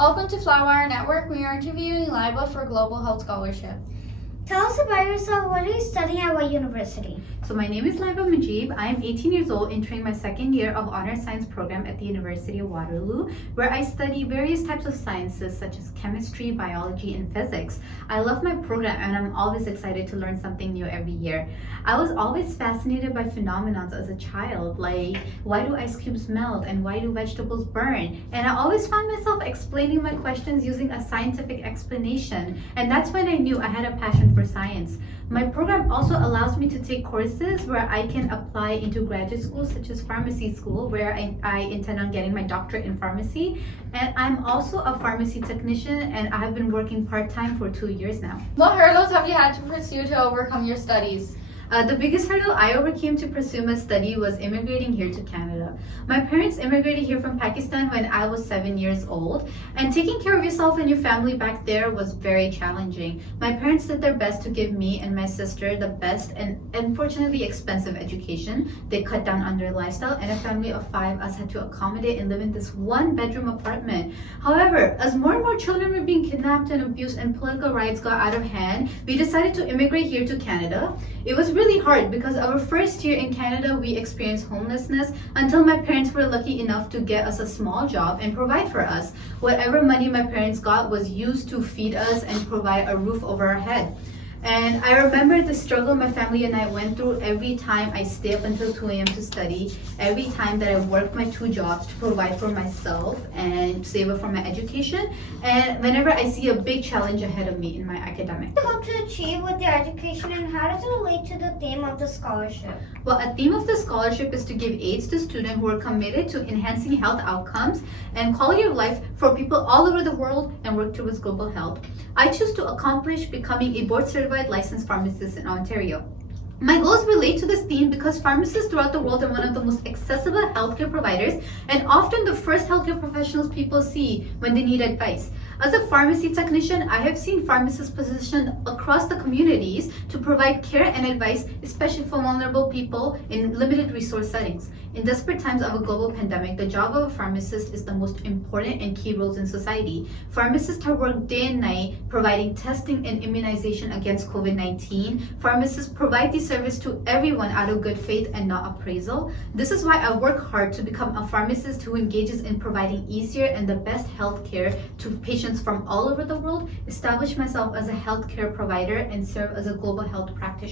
Welcome to Flywire Network. We are interviewing Laiba for Global Health Scholarship. Tell us about yourself. What are you studying at what university? So my name is Laiba Mujeeb. I am 18 years old, entering my second year of honors science program at the University of Waterloo, where I study various types of sciences such as chemistry, biology, and physics. I love my program and I'm always excited to learn something new every year. I was always fascinated by phenomena as a child, like why do ice cubes melt and why do vegetables burn? And I always found myself explaining my questions using a scientific explanation. And that's when I knew I had a passion for science. My program also allows me to take courses where I can apply into graduate school, such as pharmacy school, where I intend on getting my doctorate in pharmacy. And I'm also a pharmacy technician, and I have been working part-time for 2 years now. What hurdles have you had to pursue to overcome your studies? The biggest hurdle I overcame to pursue my study was immigrating here to Canada. My parents immigrated here from Pakistan when I was 7 years old, and taking care of yourself and your family back there was very challenging. My parents did their best to give me and my sister the best and unfortunately expensive education. They cut down on their lifestyle, and a family of 5 us had to accommodate and live in this 1-bedroom apartment. However, as more and more children were being kidnapped and abused and political riots got out of hand, we decided to immigrate here to Canada. It was really hard because our first year in Canada we experienced homelessness until my parents were lucky enough to get us a small job and provide for us. Whatever money my parents got was used to feed us and provide a roof over our head. And I remember the struggle my family and I went through every time I stay up until 2 a.m. to study, every time that I worked my 2 jobs to provide for myself and save up for my education, and whenever I see a big challenge ahead of me in my academic. What do you hope to achieve with your education, and how does it relate to the theme of the scholarship? Well, a theme of the scholarship is to give aids to students who are committed to enhancing health outcomes and quality of life for people all over the world and work towards global health. I choose to accomplish becoming a board-certified licensed pharmacist in Ontario. My goals relate to this theme because pharmacists throughout the world are one of the most accessible healthcare providers and often the first healthcare professionals people see when they need advice. As a pharmacy technician, I have seen pharmacists positioned across the communities to provide care and advice, especially for vulnerable people in limited resource settings. In desperate times of a global pandemic, the job of a pharmacist is the most important and key roles in society. Pharmacists have worked day and night providing testing and immunization against COVID-19. Pharmacists provide these service to everyone out of good faith and not appraisal. This is why I work hard to become a pharmacist who engages in providing easier and the best health care to patients from all over the world, establish myself as a healthcare provider, and serve as a global health practitioner.